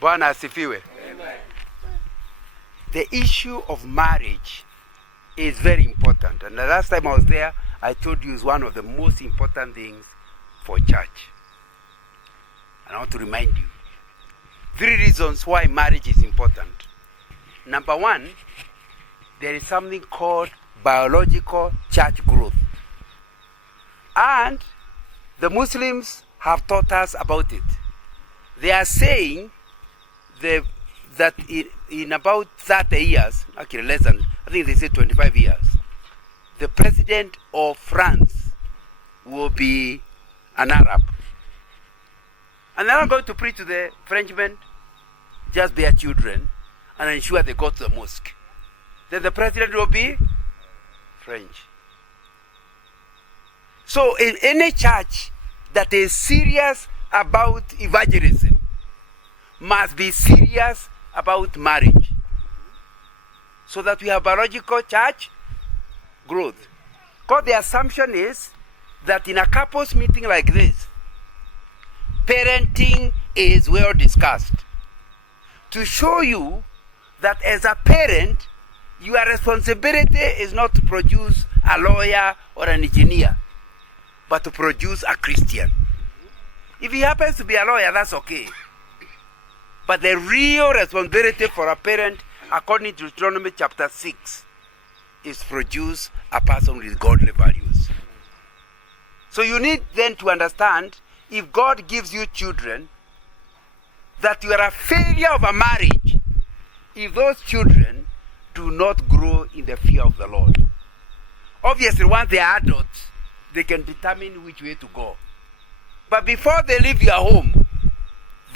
Bwana asifiwe. The issue of marriage is very important. And the last time I was there, I told you it's one of the most important things for church. And I want to remind you. 3 reasons why marriage is important. Number 1, there is something called biological church growth. And the Muslims have taught us about it. They are saying that in about 30 years, actually less than, I think they say 25 years, the president of France will be an Arab. And they're not going to preach to the Frenchmen, just their children, and ensure they go to the mosque. Then the president will be French. So in any church that is serious about evangelism must be serious about marriage, so that we have biological church growth. Because the assumption is that in a couples meeting like this, parenting is well discussed. To show you that as a parent, your responsibility is not to produce a lawyer or an engineer, but to produce a Christian. If he happens to be a lawyer, that's okay. But the real responsibility for a parent, according to Deuteronomy chapter 6, is to produce a person with godly values. So you need then to understand, if God gives you children, that you are a failure of a marriage if those children do not grow in the fear of the Lord. Obviously, once they are adults, they can determine which way to go. But before they leave your home,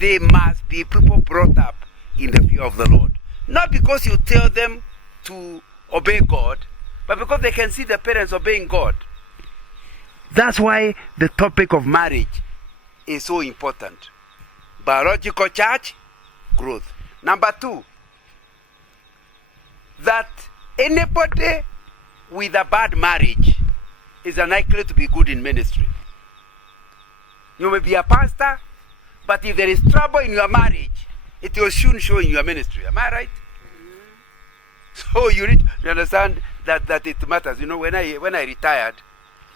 they must be people brought up in the fear of the Lord. Not because you tell them to obey God, but because they can see the parents obeying God. That's why the topic of marriage is so important. Biological church growth. Number 2, that anybody with a bad marriage is unlikely to be good in ministry. You may be a pastor, but if there is trouble in your marriage, it will soon show in your ministry. Am I right? So you need to understand that it matters. You know, when I retired,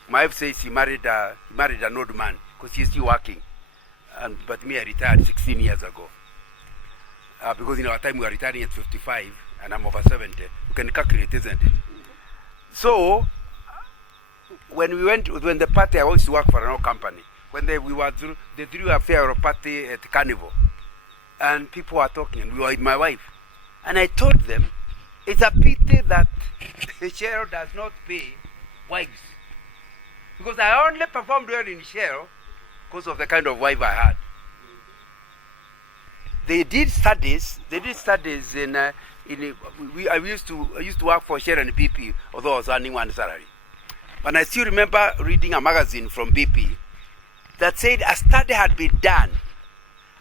my wife says he married an old man because he's still working. But me, I retired 16 years ago. Because in our time we were retiring at 55 and I'm over 70. You can calculate, isn't it? So when the party, I used to work for an old company. When they threw a fair party at Carnival, and people were talking, and we were with my wife, and I told them, it's a pity that Shell does not pay wives, because I only performed well in Shell because of the kind of wife I had. They did studies I used to work for Shell and BP, although I was earning one salary. And I still remember reading a magazine from BP that said a study had been done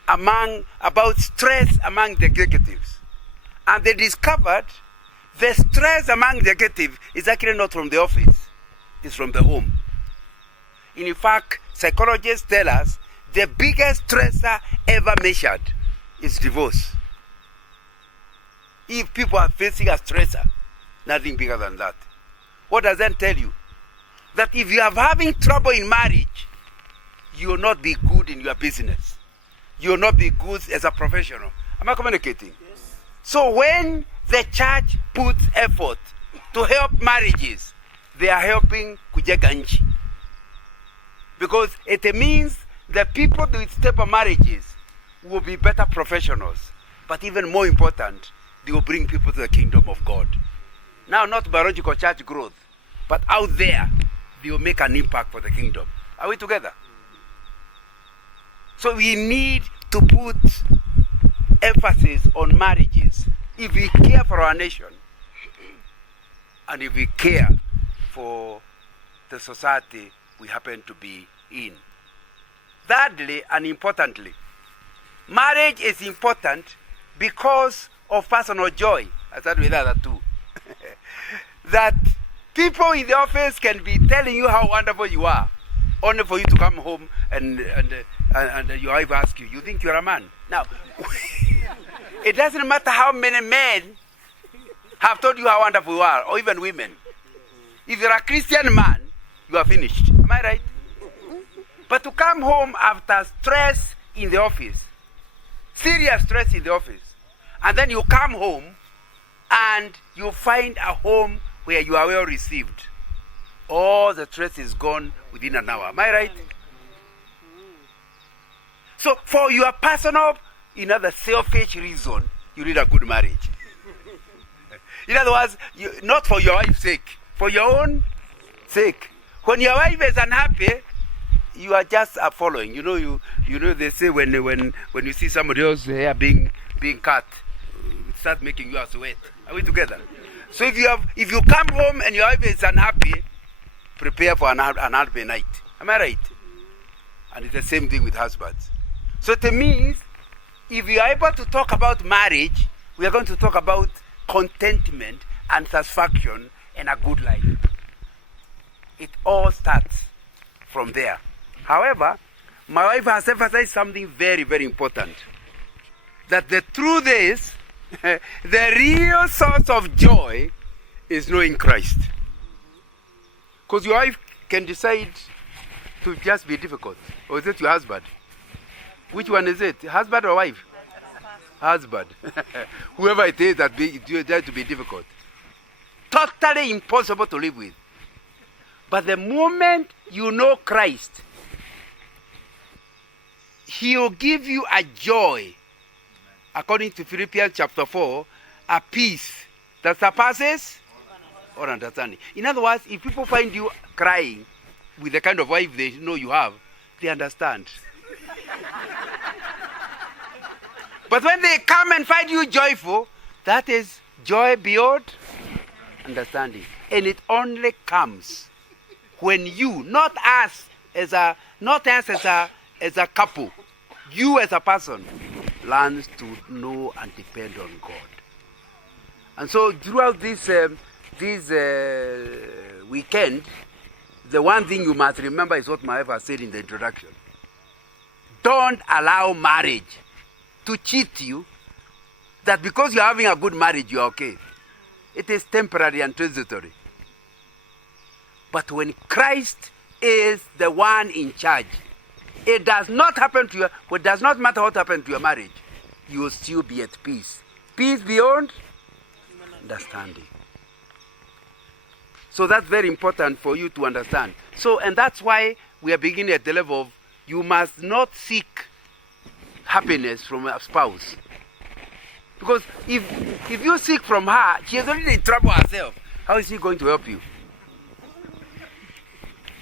about stress among the executives. And they discovered the stress among the executives is actually not from the office, it's from the home. In fact, psychologists tell us the biggest stressor ever measured is divorce. If people are facing a stressor, nothing bigger than that. What does that tell you? That if you are having trouble in marriage, you will not be good in your business. You will not be good as a professional. Am I communicating? Yes. So when the church puts effort to help marriages, they are helping kujenga nchi. Because it means the people with stable marriages will be better professionals. But even more important, they will bring people to the kingdom of God. Now, not biological church growth, but out there, they will make an impact for the kingdom. Are we together? So we need to put emphasis on marriages if we care for our nation and if we care for the society we happen to be in. Thirdly and importantly, marriage is important because of personal joy. I started with the other 2. That people in the office can be telling you how wonderful you are, only for you to come home and your wife asks you, you think you're a man? Now, It doesn't matter how many men have told you how wonderful you are, or even women. If you're a Christian man, you are finished. Am I right? But to come home after stress in the office, serious stress in the office, and then you come home and you find a home where you are well received, all the stress is gone within an hour. Am I right? So for your personal, the selfish reason, you need a good marriage. In other words, not for your wife's sake, for your own sake. When your wife is unhappy, you are just following. You know they say when you see somebody else's hair being cut, it starts making you sweat. Are we together? So if you come home and your wife is unhappy, prepare for an unhappy night. Am I right? And it's the same thing with husbands. So it means if you are able to talk about marriage, we are going to talk about contentment and satisfaction and a good life. It all starts from there. However, my wife has emphasized something very, very important. That the truth is, the real source of joy is knowing Christ. Because your wife can decide to just be difficult. Or is it your husband? Which one is it? Husband or wife? Husband. Whoever it is that to be difficult. Totally impossible to live with. But the moment you know Christ, He will give you a joy, according to Philippians chapter 4, a peace that surpasses all understanding. In other words, if people find you crying with the kind of wife they know you have, they understand. But when they come and find you joyful, that is joy beyond understanding. And it only comes when you, not us as a couple, you as a person, learns to know and depend on God. And so throughout this weekend, the one thing you must remember is what my wife has said in the introduction. Don't allow marriage to cheat you that because you're having a good marriage, you're okay. It is temporary and transitory. But when Christ is the one in charge, it does not happen to you. It does not matter what happened to your marriage. You will still be at peace. Peace beyond understanding. So that's very important for you to understand. So, and that's why we are beginning at the level of you must not seek happiness from a spouse. Because if you seek from her, she is already in trouble herself. How is she going to help you?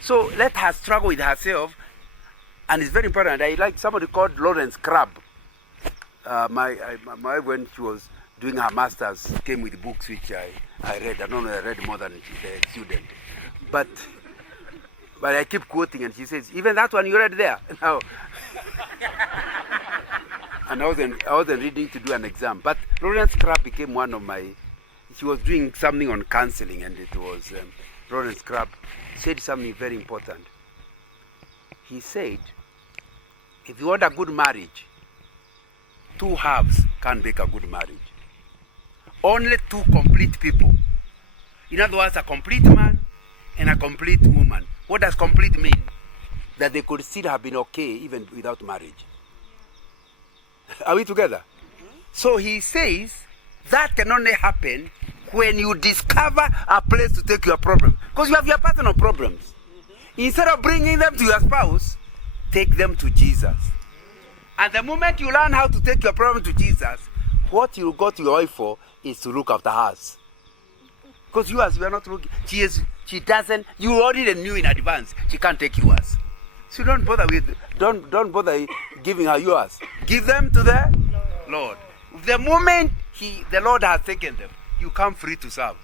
So let her struggle with herself. And it's very important. I like somebody called Lawrence Crabb. My wife, when she was doing her master's, came with books which I read. I don't know, I read more than the student. But I keep quoting, and she says, even that one you read there? No. And I wasn't reading to do an exam. But Lawrence Crabb became one of my... She was doing something on counseling, and it was... Lawrence Crabb said something very important. He said, if you want a good marriage, two halves can't make a good marriage. Only two complete people. In other words, a complete man and a complete woman. What does complete mean? That they could still have been okay even without marriage. Are we together? So he says that can only happen when you discover a place to take your problem. Because you have your personal problems. Instead of bringing them to your spouse, take them to Jesus. And the moment you learn how to take your problem to Jesus, what you go to your wife for is to look after hers. Because you are not looking. She doesn't. You already knew in advance she can't take yours. So don't bother giving her yours. Give them to the Lord. The moment the Lord has taken them, you come free to serve.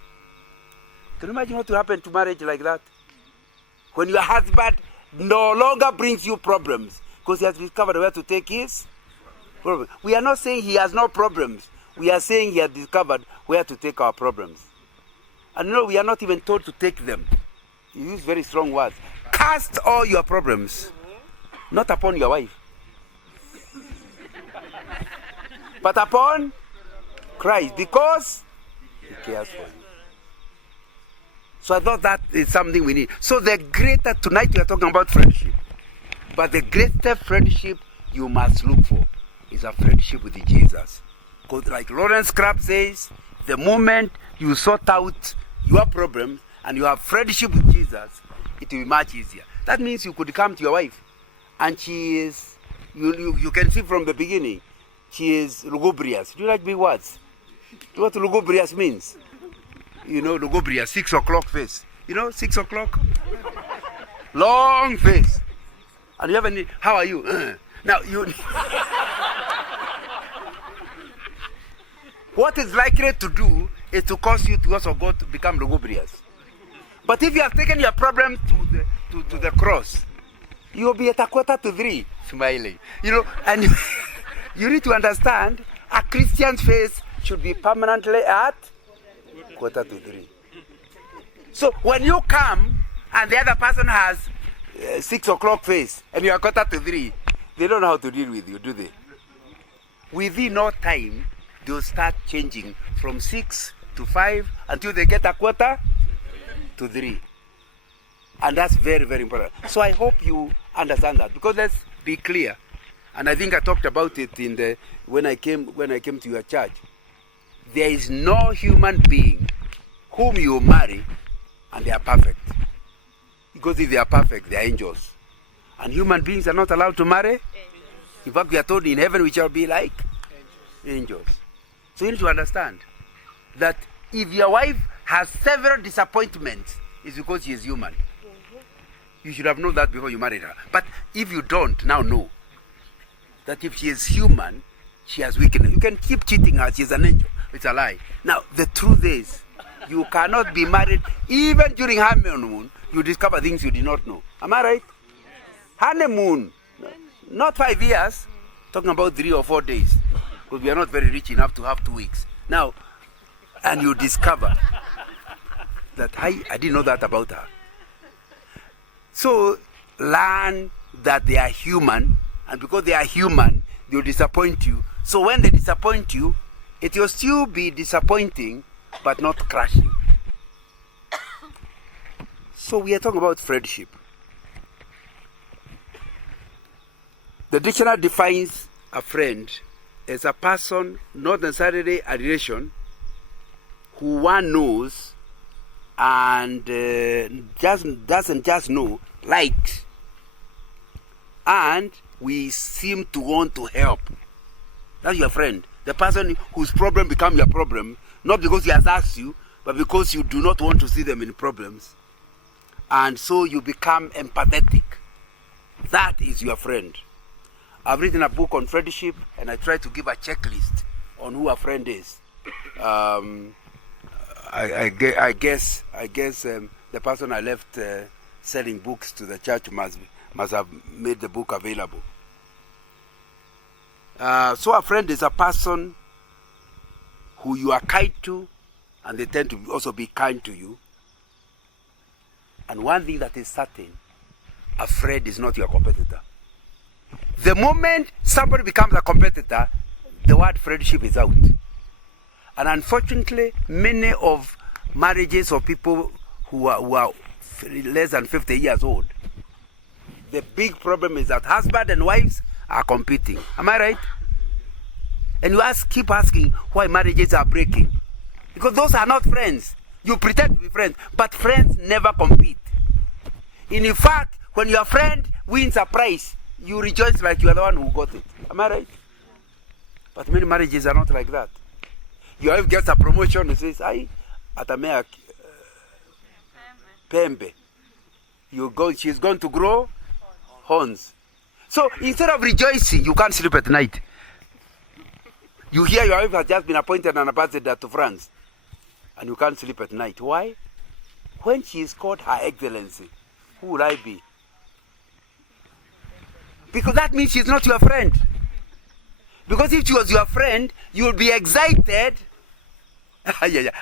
Can you imagine what will happen to marriage like that? When your husband no longer brings you problems because he has discovered where to take his problems. We are not saying he has no problems. We are saying he has discovered where to take our problems. And no, we are not even told to take them. You use very strong words. Cast all your problems, not upon your wife. but upon Christ, because he cares for you. So I thought that is something we need. So tonight we are talking about friendship. But the greater friendship you must look for is a friendship with Jesus. Because like Lawrence Crabb says, the moment you sort out your problems and you have friendship with Jesus, it will be much easier. That means you could come to your wife and she is, you can see from the beginning, she is lugubrious. Do you like big words? Do you know what lugubrious means? You know, lugubrious, 6 o'clock face. You know, 6 o'clock? Long face. And you have any, how are you? Now, you... What is likely to do is to cause you to also go to become lugubrious. But if you have taken your problem to the cross, you'll be at 2:45, smiling. You know, and you need to understand, a Christian's face should be permanently at 2:45. So when you come and the other person has 6 o'clock face and you are 2:45, they don't know how to deal with you, do they? Within no time, they'll start changing from 6 to 5 until they get 2:45. And that's very, very important. So I hope you understand that, because let's be clear. And I think I talked about it when I came to your church. There is no human being whom you marry and they are perfect. Because if they are perfect, they are angels. And human beings are not allowed to marry. In fact, we are told in heaven we shall be like angels. So you need to understand that if your wife has several disappointments, it's because she is human. You should have known that before you married her. But if you don't, now know that if she is human, she has weakness. You can keep cheating her, she is an angel. It's a lie. Now, the truth is, you cannot be married, even during honeymoon, you discover things you did not know. Am I right? Honeymoon, not 5 years, talking about 3 or 4 days, because we are not very rich enough to have 2 weeks. Now, and you discover that I didn't know that about her. So, learn that they are human, and because they are human, they will disappoint you. So when they disappoint you, it will still be disappointing, but not crushing. So we are talking about friendship. The dictionary defines a friend as a person, not necessarily a relation, who one knows and doesn't just know, likes, and we seem to want to help. That's your friend. The person whose problem becomes your problem, not because he has asked you, but because you do not want to see them in problems. And so you become empathetic. That is your friend. I've written a book on friendship, and I try to give a checklist on who a friend is. I guess the person I left selling books to the church must have made the book available. So a friend is a person who you are kind to, and they tend to also be kind to you. And one thing that is certain, a friend is not your competitor. The moment somebody becomes a competitor, the word friendship is out. And unfortunately, many of marriages of people who are less than 50 years old, the big problem is that husband and wives are competing. Am I right? And you keep asking why marriages are breaking. Because those are not friends. You pretend to be friends, but friends never compete. In fact, when your friend wins a prize, you rejoice like you are the one who got it. Am I right? But many marriages are not like that. Your wife gets a promotion and says, atamea pembe. She's going to grow horns. So instead of rejoicing, you can't sleep at night. You hear your wife has just been appointed an ambassador to France, and you can't sleep at night. Why? When she is called Her Excellency, who will I be? Because that means she's not your friend. Because if she was your friend, you would be excited.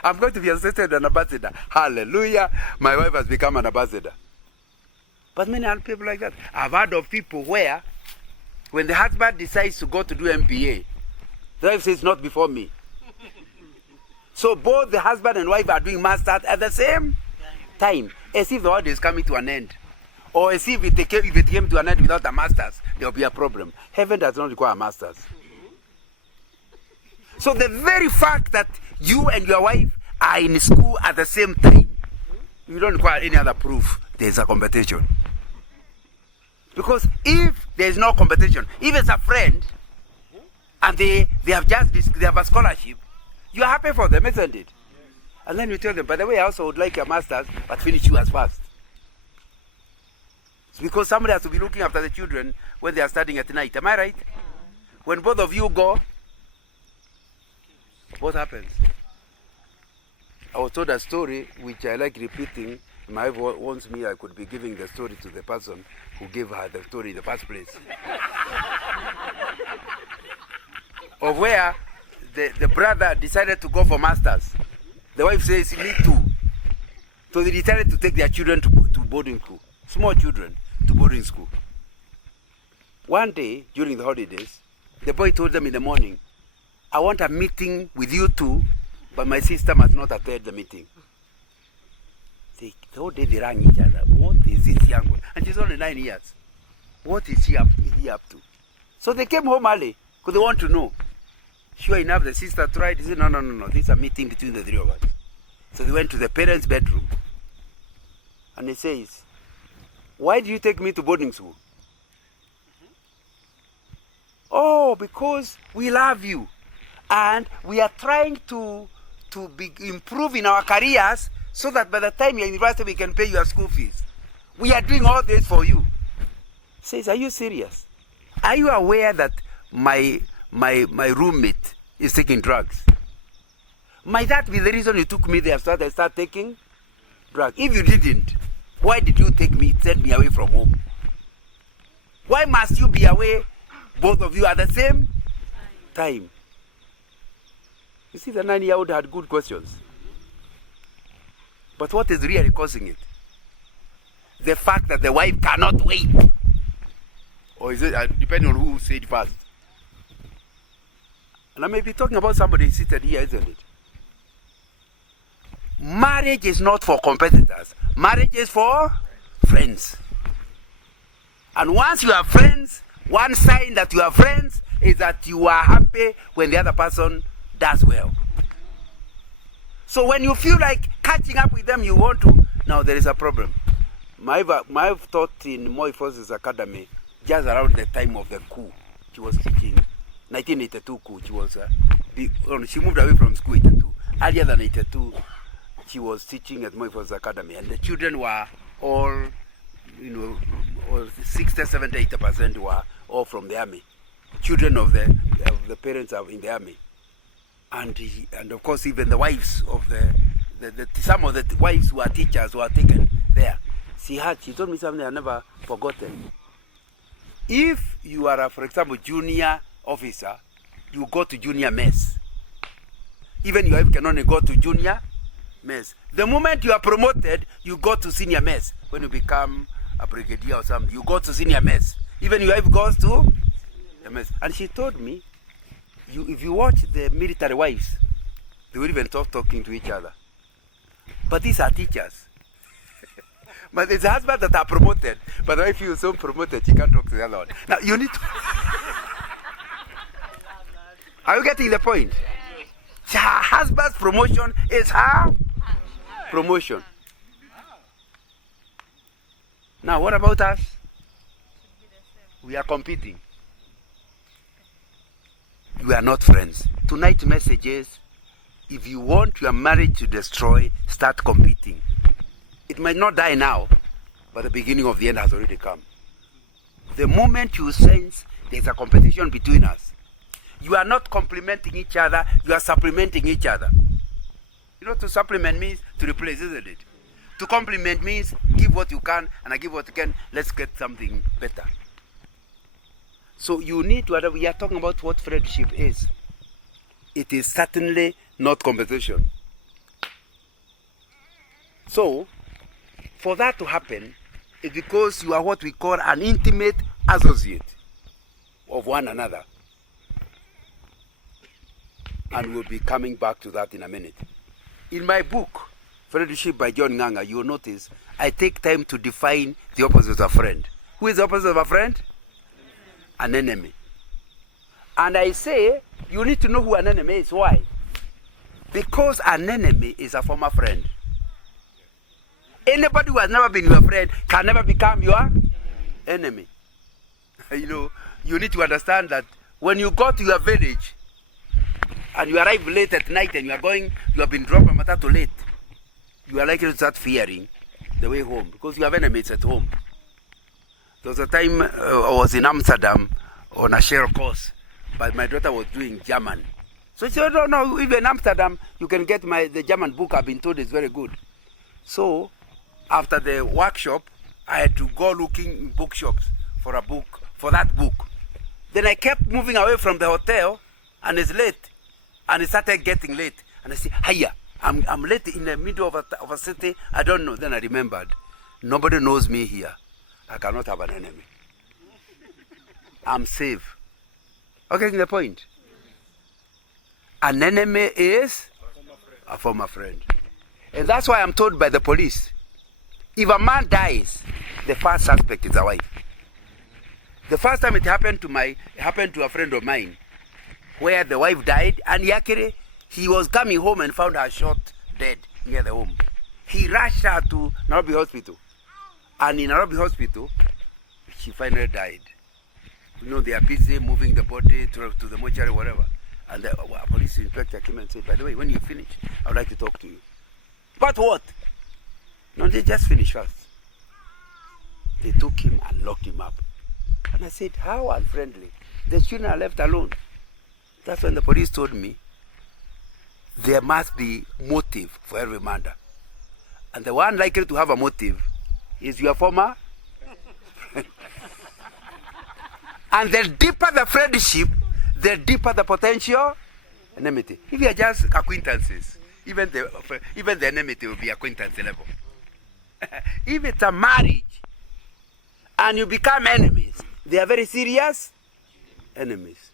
I'm going to be assisted an ambassador. Hallelujah. My wife has become an ambassador. But many other people like that. I've heard of people where, when the husband decides to go to do MBA, The wife says, not before me. So both the husband and wife are doing masters at the same time, as if the world is coming to an end. Or as if it came to an end without a masters, there will be a problem. Heaven does not require masters. So the very fact that you and your wife are in school at the same time, you don't require any other proof there is a competition. Because if there is no competition, if it's a friend and they have a scholarship, you are happy for them, isn't it? And then you tell them, by the way, I also would like a master's, but finish you as fast. It's because somebody has to be looking after the children when they are studying at night. Am I right? When both of you go, what happens? I was told a story which I like repeating. My wife wants me, I could be giving the story to the person who gave her the story in the first place. Of where the brother decided to go for masters. The wife says, me too. So they decided to take their children to boarding school. Small children to boarding school. One day, during the holidays, the boy told them in the morning, I want a meeting with you two, but my sister must not attend the meeting. The whole day they rang each other. What is this young one? And she's only 9 years. What is he up to? So they came home early because they want to know. Sure enough, the sister tried. He said, no. This is a meeting between the three of us. So they went to the parents' bedroom. And he says, why did you take me to boarding school? Oh, because we love you. And we are trying to improve in our careers so that by the time you're in university, we can pay your school fees. We are doing all this for you. He says, are you serious? Are you aware that my roommate is taking drugs? Might that be the reason you took me there so that I start taking drugs? If you didn't, why did you send me away from home? Why must you be away, both of you at the same time? You see, the 9-year-old had good questions. But what is really causing it? The fact that the wife cannot wait. Or is it, depending on who said first. And I may be talking about somebody seated here, isn't it? Marriage is not for competitors. Marriage is for friends. And once you are friends, one sign that you are friends is that you are happy when the other person does well. So when you feel like catching up with them, you want to. Now there is a problem. My wife taught in Moi Forces Academy just around the time of the coup. She was teaching 1982 coup. She moved away from school in 82. Earlier than 82, she was teaching at Moi Forces Academy, and the children were all, or 60, 70, 80% were all from the army. Children of the parents are in the army. And of course, even the wives of some of the wives who are teachers who are taken there. She told me something I never forgotten. If you are, for example, junior officer, you go to junior mess. Even your wife can only go to junior mess. The moment you are promoted, you go to senior mess. When you become a brigadier or something, you go to senior mess. Even your wife goes to the mess. And she told me, if you watch the military wives, they will even stop talking to each other. But these are teachers. But there's husbands that are promoted, but the wife feels so promoted, she can't talk to the other one. Now, you need to... Are you getting the point? Her husband's promotion is her promotion. Now, what about us? We are competing. You are not friends. Tonight's message is, if you want your marriage to destroy, start competing. It might not die now, but the beginning of the end has already come. The moment you sense there's a competition between us, you are not complementing each other, you are supplementing each other. To supplement means to replace, isn't it? To complement means give what you can, and I give what you can, let's get something better. So you need to, we are talking about what friendship is. It is certainly not competition. So, for that to happen, it's because you are what we call an intimate associate of one another. And we'll be coming back to that in a minute. In my book, Friendship by John Ng'ang'a, you'll notice I take time to define the opposite of a friend. Who is the opposite of a friend? An enemy. And I say, you need to know who an enemy is. Why? Because an enemy is a former friend. Anybody who has never been your friend can never become your enemy. You need to understand that when you go to your village and you arrive late at night and you have been dropped a matatu late, you are likely to start fearing the way home because you have enemies at home. There was a time I was in Amsterdam on a share course, but my daughter was doing German. So she said, no, even in Amsterdam, you can get the German book. I've been told is very good. So after the workshop, I had to go looking in bookshops for that book. Then I kept moving away from the hotel, and it's late. And it started getting late. And I said, hiya, I'm late in the middle of a city. I don't know. Then I remembered, nobody knows me here. I cannot have an enemy. I'm safe. Okay, the point. An enemy is a former friend. And that's why I'm told by the police, if a man dies, the first suspect is a wife. The first time it happened to a friend of mine, where the wife died, and he was coming home and found her shot dead near the home. He rushed her to Nairobi Hospital. And in Nairobi Hospital, she finally died. They are busy moving the body to the mortuary, whatever. And the police inspector came and said, by the way, when you finish, I would like to talk to you. But what? No, they just finished first. They took him and locked him up. And I said, how unfriendly. The children are left alone. That's when the police told me, there must be motive for every murder. And the one likely to have a motive is your former friend. And the deeper the friendship, the deeper the potential enmity. If you are just acquaintances, even the enmity will be acquaintance level. If it's a marriage and you become enemies, they are very serious enemies.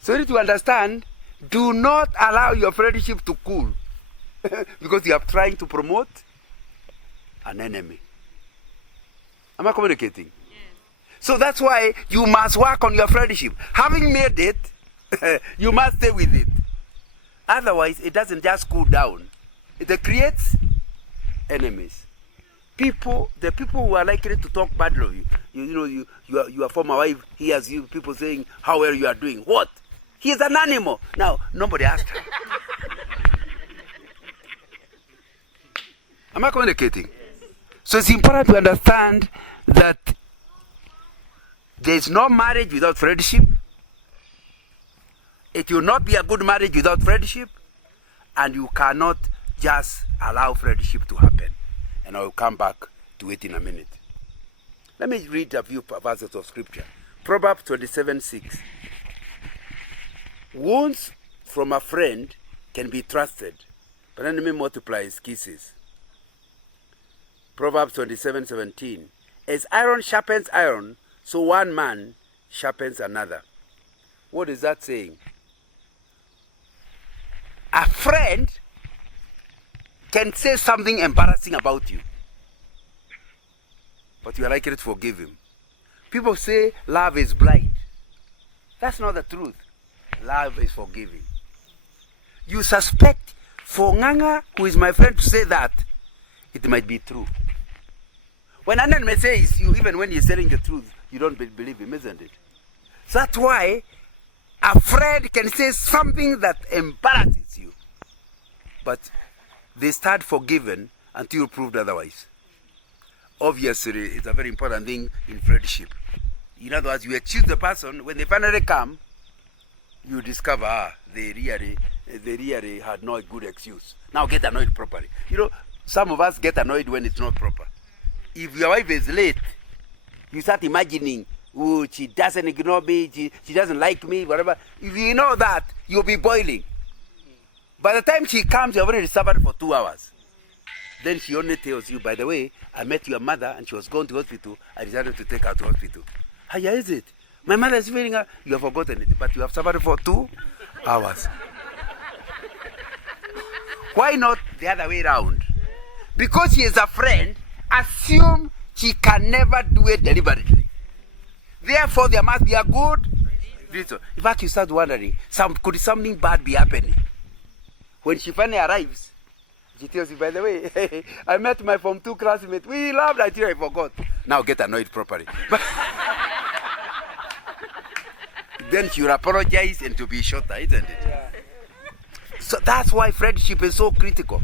So you need to understand, do not allow your friendship to cool because you are trying to promote an enemy. Am I communicating? Yes. So that's why you must work on your friendship. Having made it, you must stay with it. Otherwise, it doesn't just cool down. It creates enemies. The people who are likely to talk badly of you, your former wife hears you, people saying how well you are doing. What? He is an animal. Now, nobody asked her. Am I communicating? So it's important to understand that there is no marriage without friendship. It will not be a good marriage without friendship. And you cannot just allow friendship to happen. And I will come back to it in a minute. Let me read a few verses of scripture. Proverbs 27:6. Wounds from a friend can be trusted, but enemy multiplies kisses. Proverbs 27:17. As iron sharpens iron, so one man sharpens another. What is that saying? A friend can say something embarrassing about you, but you are likely to forgive him. People say love is blind. That's not the truth. Love is forgiving. You suspect for Ng'ang'a, who is my friend, to say that, it might be true. When an enemy says you, even when he's telling the truth, you don't believe him, isn't it? So that's why a friend can say something that embarrasses you, but they start forgiven until proved otherwise. Obviously, it's a very important thing in friendship. In other words, you accuse the person, when they finally come, you discover they really had no good excuse. Now get annoyed properly. Some of us get annoyed when it's not proper. If your wife is late, you start imagining, oh, she doesn't ignore me, she doesn't like me, whatever. If you know that, you'll be boiling. By the time she comes, you've already suffered for 2 hours. Then she only tells you, by the way, I met your mother and she was going to hospital. I decided to take her to hospital. How is it? My mother is feeling her. You have forgotten it, but you have suffered for 2 hours. Why not the other way around? Because she is a friend, assume she can never do it deliberately. Therefore, there must be a good reason. In fact, you start wondering, could something bad be happening? When she finally arrives, she tells you, by the way, I met my Form 2 classmate. We loved until I forgot. Now get annoyed properly. Then she'll apologize and to be shorter, isn't it? Yeah. So that's why friendship is so critical.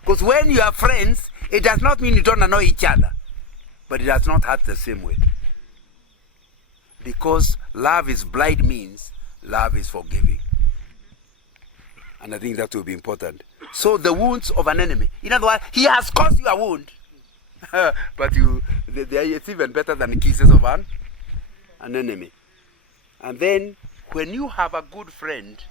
Because when you are friends, it does not mean you don't annoy each other. But it does not hurt the same way. Because love is blind means love is forgiving. And I think that will be important. So the wounds of an enemy. In other words, he has caused you a wound. But it's even better than the kisses of an enemy. And then when you have a good friend,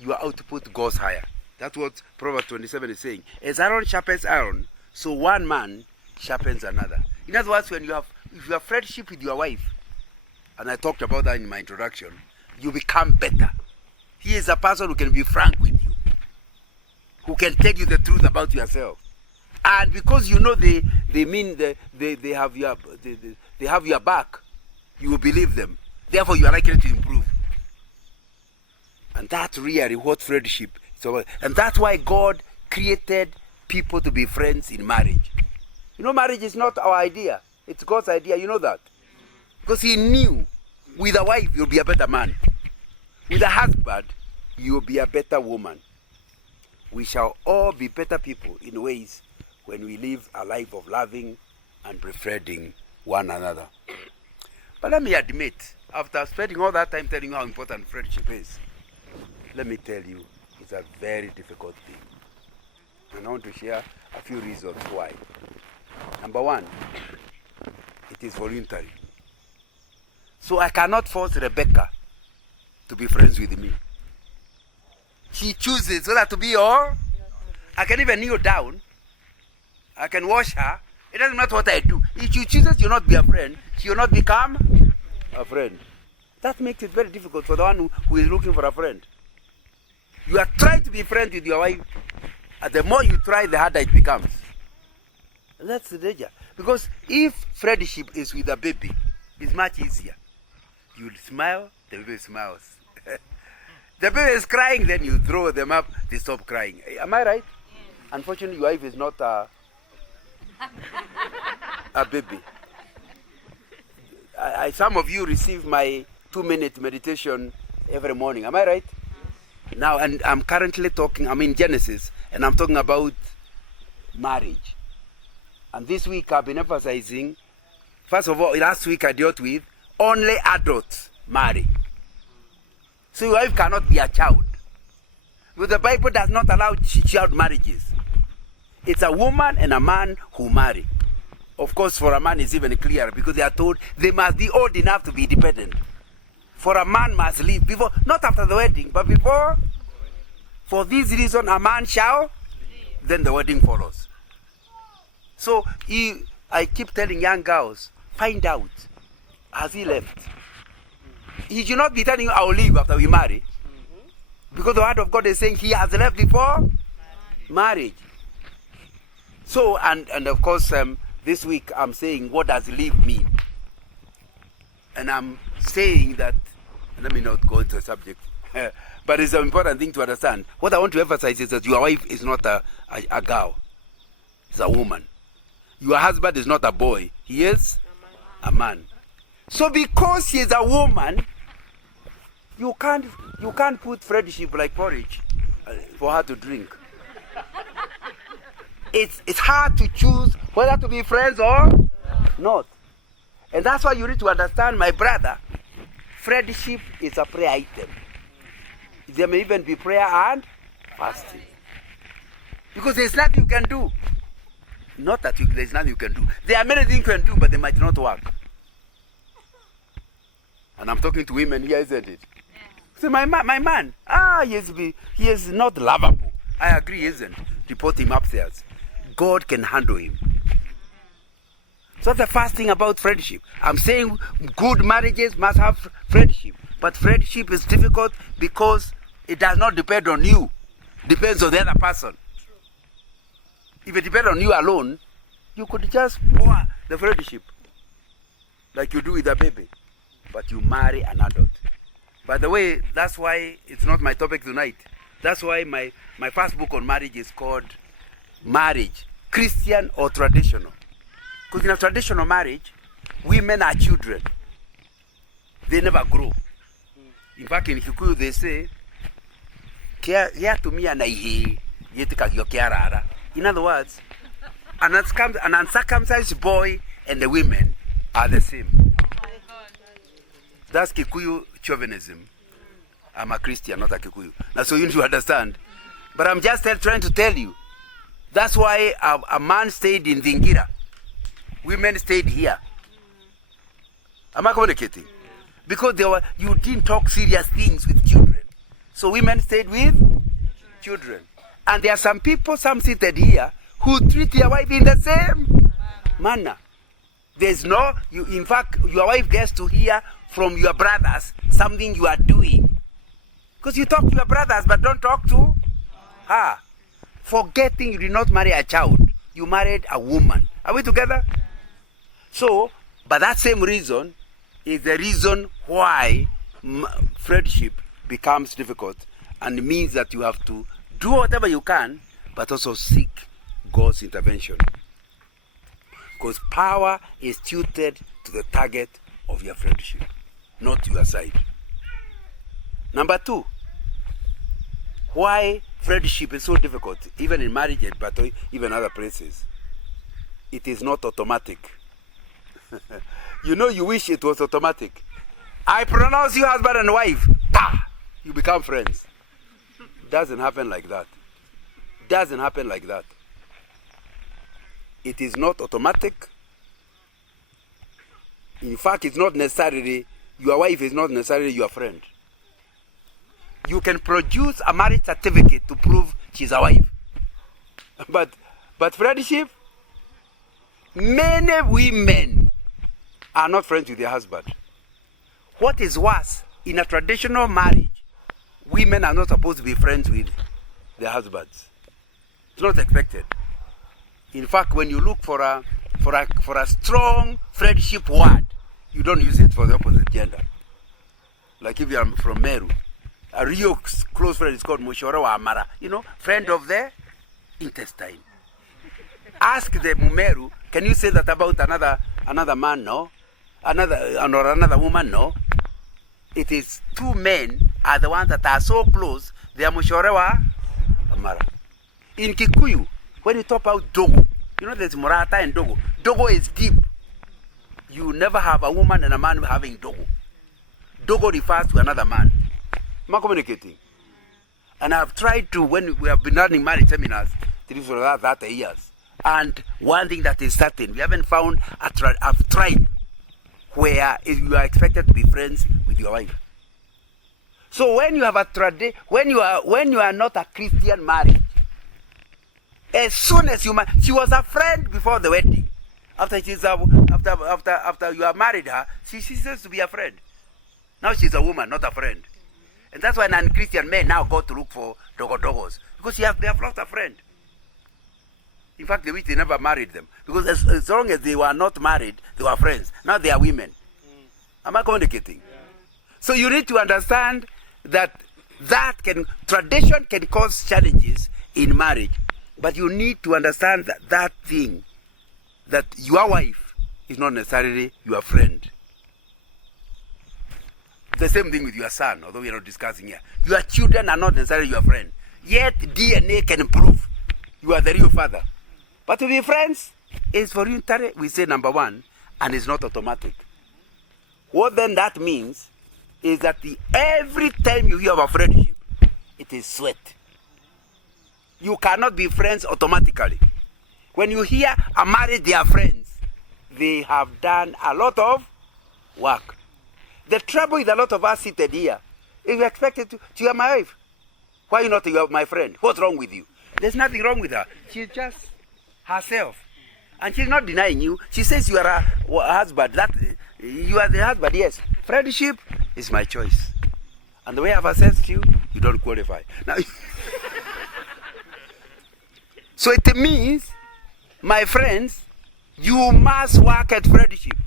your output goes higher. That's what Proverbs 27 is saying. As iron sharpens iron, so one man sharpens another. In other words, if you have friendship with your wife, and I talked about that in my introduction, you become better. He is a person who can be frank with you, who can tell you the truth about yourself. And because you know they have your back, you will believe them. Therefore, you are likely to improve. And that's really what friendship is about. And that's why God created people to be friends in marriage. You know, marriage is not our idea. It's God's idea. You know that? Because He knew with a wife, you'll be a better man. With a husband, you'll be a better woman. We shall all be better people in ways when we live a life of loving and befriending one another. But let me admit, after spending all that time telling you how important friendship is, let me tell you, it's a very difficult thing. And I want to share a few reasons why. Number one, it is voluntary. So I cannot force Rebecca to be friends with me. She chooses whether to be or I can even kneel down. I can wash her. It doesn't matter what I do. If she chooses to not be a friend, she will not become a friend. That makes it very difficult for the one who is looking for a friend. You are trying to be friends with your wife, and the more you try, the harder it becomes. And that's the danger. Because if friendship is with a baby, it's much easier. You smile, the baby smiles. The baby is crying, then you throw them up, they stop crying. Am I right? Unfortunately, your wife is not a baby. Some of you receive my 2-minute meditation every morning. Am I right? Now, and I'm currently I'm in Genesis, and I'm talking about marriage. And this week I've been emphasizing, first of all, last week I dealt with only adults marry. So your wife cannot be a child. Because the Bible does not allow child marriages. It's a woman and a man who marry. Of course, for a man it's even clearer because they are told they must be old enough to be independent. For a man must live before, not after the wedding, but before. For this reason, a man shall, then the wedding follows. So I keep telling young girls, find out, has he left? He should not be telling you, I will leave after we marry. Because the word of God is saying he has left before marriage. So, and of course, this week I'm saying, what does leave mean? And I'm saying that, let me not go into the subject, but it's an important thing to understand. What I want to emphasize is that your wife is not a girl, it's a woman. Your husband is not a boy, he is a man. So because she is a woman, you can't put friendship like porridge for her to drink. It's hard to choose whether to be friends or not. And that's why you need to understand, my brother, friendship is a prayer item. There may even be prayer and fasting. Because there's nothing you can do. Not that there's nothing you can do. There are many things you can do, but they might not work. And I'm talking to women here, isn't it? So my man, he is not lovable. I agree, isn't? Report him upstairs. God can handle him. So that's the first thing about friendship. I'm saying good marriages must have friendship. But friendship is difficult because it does not depend on you. depends on the other person. If it depends on you alone, you could just pour the friendship like you do with a baby. But you marry an adult. By the way, that's why it's not my topic tonight. That's why my first book on marriage is called Marriage, Christian or Traditional. Because in a traditional marriage, women are children. They never grow. In fact, in Kikuyu they say, in other words, an uncircumcised boy and the women are the same. That's Kikuyu chauvinism. I'm a Christian, not a Kikuyu. Now, so you need to understand. But I'm just trying to tell you. That's why a man stayed in Zingira. Women stayed here. Am I communicating? Because you didn't talk serious things with children. So women stayed with children. And there are some people, some seated here, who treat your wife in the same manner. There's no, in fact, your wife gets to hear from your brothers something you are doing. Because you talk to your brothers but don't talk to her. Forgetting you did not marry a child. You married a woman. Are we together? So, but that same reason is the reason why friendship becomes difficult, and means that you have to do whatever you can, but also seek God's intervention. Because power is tilted to the target of your friendship, not your side. Number two, why friendship is so difficult, even in marriage, but even other places. It is not automatic. You know, you wish it was automatic. I pronounce you husband and wife. Bah! You become friends. Doesn't happen like that. Doesn't happen like that. It is not automatic. In fact, it's not necessarily, your wife is not necessarily your friend. You can produce a marriage certificate to prove she's a wife. But friendship, many women are not friends with their husband. What is worse, in a traditional marriage, women are not supposed to be friends with their husbands. It's not expected. In fact, when you look for a strong friendship word, you don't use it for the opposite gender. Like if you are from Meru, a real close friend is called Mushoro wa Amara. You know, friend of the intestine. Ask the Mumeru, can you say that about another man? No. Another woman? No. It is two men are the ones that are so close, they are Mushoro wa Amara. In Kikuyu, when you talk about Dogo, you know there's Murata and Dogo. Dogo is deep. You never have a woman and a man having Dogo. Dogo refers to another man. Am I communicating? And I've tried to, when we have been running marriage seminars, for that years. And one thing that is certain, we haven't found a tribe where you are expected to be friends with your wife. So when you have when you are not a Christian marriage, as soon as she was a friend before the wedding. After you have married her, she ceases to be a friend. Now she's a woman, not a friend. And that's why non-Christian men now go to look for dogos. Because they have lost a friend. In fact, they wish they never married them. Because as long as they were not married, they were friends. Now they are women. Am I communicating? Yeah. So you need to understand that tradition can cause challenges in marriage. But you need to understand that thing, that your wife is not necessarily your friend. The same thing with your son, although we are not discussing here. Your children are not necessarily your friend. Yet DNA can prove you are the real father. But to be friends is voluntary, we say number one, and it's not automatic. What then that means is that every time you hear of a friendship, it is sweat. You cannot be friends automatically. When you hear a married, they are friends, they have done a lot of work. The trouble with a lot of us seated here is we expected to hear my wife. Why you not my friend? What's wrong with you? There's nothing wrong with her. She's just herself. And she's not denying you. She says you are a husband. That you are the husband, yes. Friendship is my choice. And the way I've assessed you, you don't qualify. Now, So it means, my friends, you must work at friendship.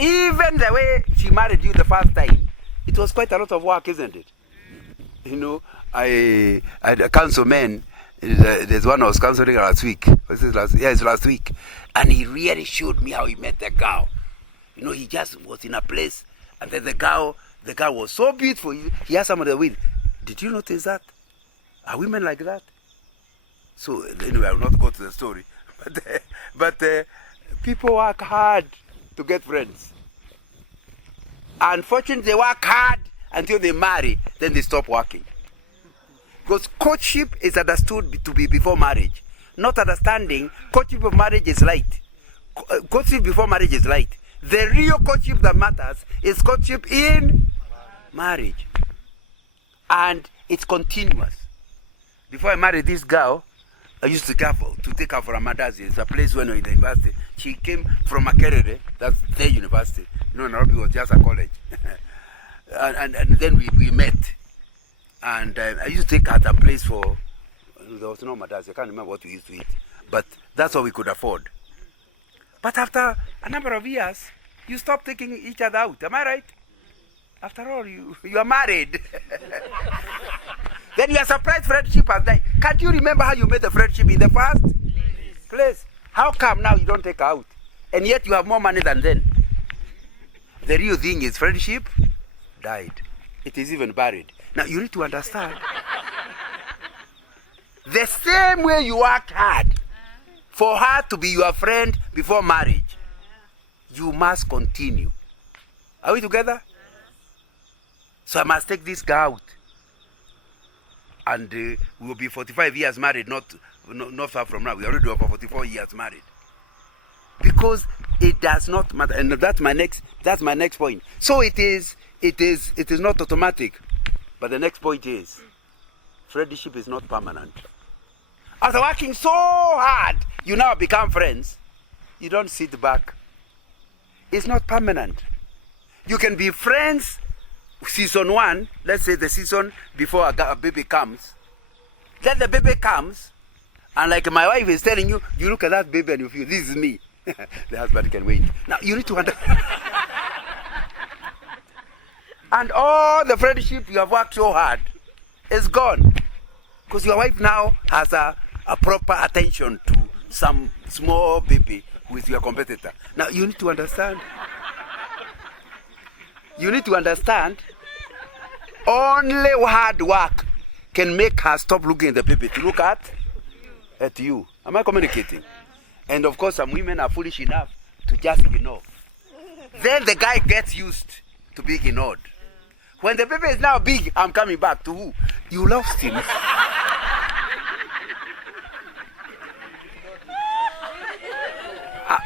Even the way she married you the first time, it was quite a lot of work, isn't it? You know, I a councilman, there's one I was counseling last week. It's last week. And he really showed me how he met the girl. You know, he just was in a place, and then the girl was so beautiful. He asked somebody with, did you notice that? Are women like that? So anyway, I will not go to the story. But people work hard to get friends. Unfortunately, they work hard until they marry, then they stop working. Because courtship is understood to be before marriage. Not understanding, courtship of marriage is light. Courtship before marriage is light. The real courtship that matters is courtship in marriage. And it's continuous. Before I married this girl, I used to take her for a mother's. It's a place when we were in the university. She came from Makerere, that's their university. You know, Nairobi was just a college. and then we met. And I used to take her to a place for, there was no mother's. I can't remember what we used to eat. But that's what we could afford. But after a number of years, you stop taking each other out. Am I right? After all, you are married. Then you are surprised friendship has died. Can't you remember how you made the friendship in the first place? How come now you don't take her out? And yet you have more money than then. The real thing is friendship died. It is even buried. Now you need to understand. The same way you worked hard for her to be your friend before marriage, you must continue. Are we together? So I must take this guy out. And we will be 45 years married, not far from now. We already over 44 years married. Because it does not matter. And that's my next point. So it is not automatic. But the next point is, friendship is not permanent. After working so hard, you now become friends. You don't sit back. It's not permanent. You can be friends season 1, let's say the season before a baby comes. Then the baby comes, and like my wife is telling you, you look at that baby and you feel, this is me. The husband can wait. Now you need to understand. And all the friendship you have worked so hard is gone. Because your wife now has a proper attention to some small baby who is your competitor. Now you need to understand. You need to understand, only hard work can make her stop looking at the baby to look at you. Am I communicating? And of course, some women are foolish enough to just ignore. Then the guy gets used to being ignored. When the baby is now big, I'm coming back to who? You lost him.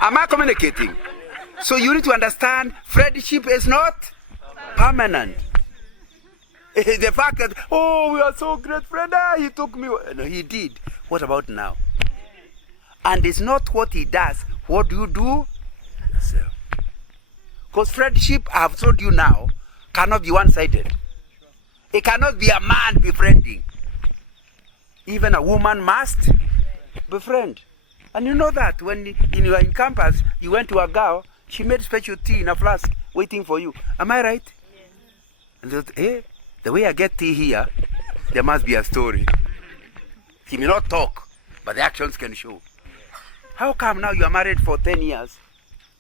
Am I communicating? So you need to understand, friendship is not permanent. The fact that, oh, we are so great friends, he took me. No, he did. What about now? And it's not what he does. What do you do? Because friendship, I have told you now, cannot be one-sided. It cannot be a man befriending. Even a woman must befriend. And you know that when you are in campus, you went to a girl, she made special tea in a flask waiting for you. Am I right? Yes. And they thought, hey, the way I get tea here, there must be a story. She may not talk, but the actions can show. How come now you are married for 10 years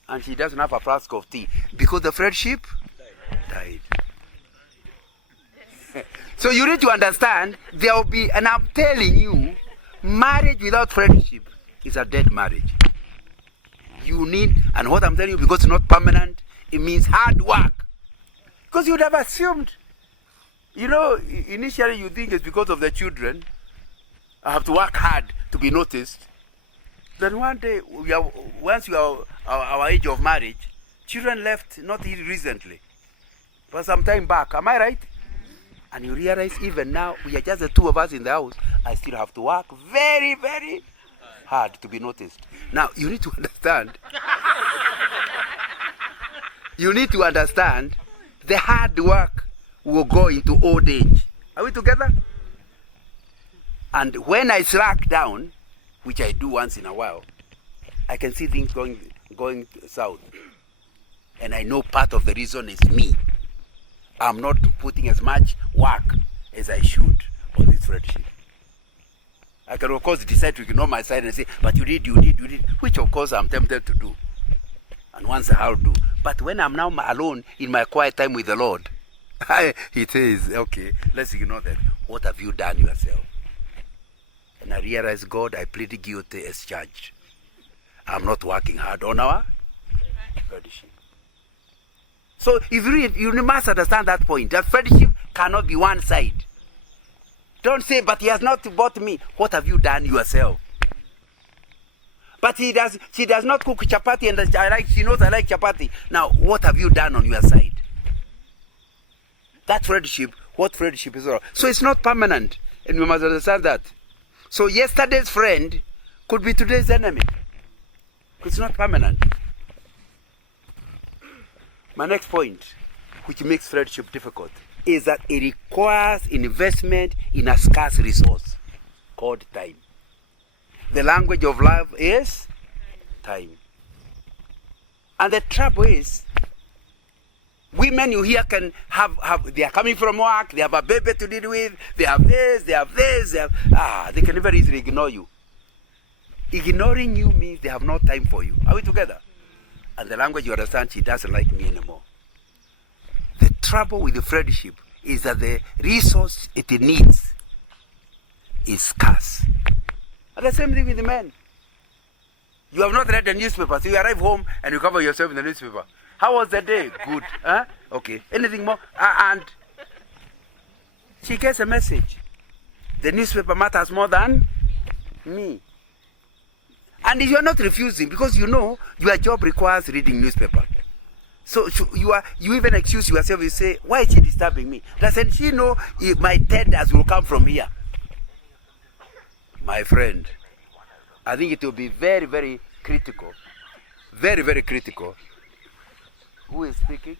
and she doesn't have a flask of tea? Because the friendship died. So you need to understand, there will be, and I'm telling you, marriage without friendship is a dead marriage. You need, and what I'm telling you, because it's not permanent, it means hard work. Because you would have assumed, you know, initially you think it's because of the children. I have to work hard to be noticed. Then one day, once you are our age of marriage, children left not recently, but some time back. Am I right? And you realize even now, we are just the two of us in the house. I still have to work very, very hard to be noticed. Now, you need to understand. You need to understand the hard work will go into old age. Are we together? And when I slack down, which I do once in a while, I can see things going south. And I know part of the reason is me. I'm not putting as much work as I should on this friendship. I can of course decide to ignore my side and say, but you did, which of course I'm tempted to do. And once I'll do. But when I'm now alone in my quiet time with the Lord, he says, okay, let's ignore that. What have you done yourself? And I realize, God, I plead guilty as charged. I'm not working hard on our friendship. So if you must understand that point, that friendship cannot be one side. Don't say, but he has not bought me. What have you done yourself? But she does not cook chapati, and she knows I like chapati. Now, what have you done on your side? That friendship, what friendship is all? So it's not permanent, and we must understand that. So yesterday's friend could be today's enemy. It's not permanent. My next point, which makes friendship difficult, is that it requires investment in a scarce resource called time. The language of love is time. And the trouble is, women you hear can they are coming from work, they have a baby to deal with, they have this, they can never easily ignore you. Ignoring you means they have no time for you. Are we together? And the language you understand, she doesn't like me anymore. The trouble with the friendship is that the resource it needs is scarce. And the same thing with the men. You have not read the newspaper, so you arrive home and you cover yourself in the newspaper. How was the day? Good. Huh? Okay. Anything more? And she gets a message. The newspaper matters more than me. And you are not refusing because you know your job requires reading newspaper. So you even excuse yourself. You say, why is she disturbing me? Doesn't she know my tenders will come from here? My friend, I think it will be very, very critical. Very, very critical. Who is speaking?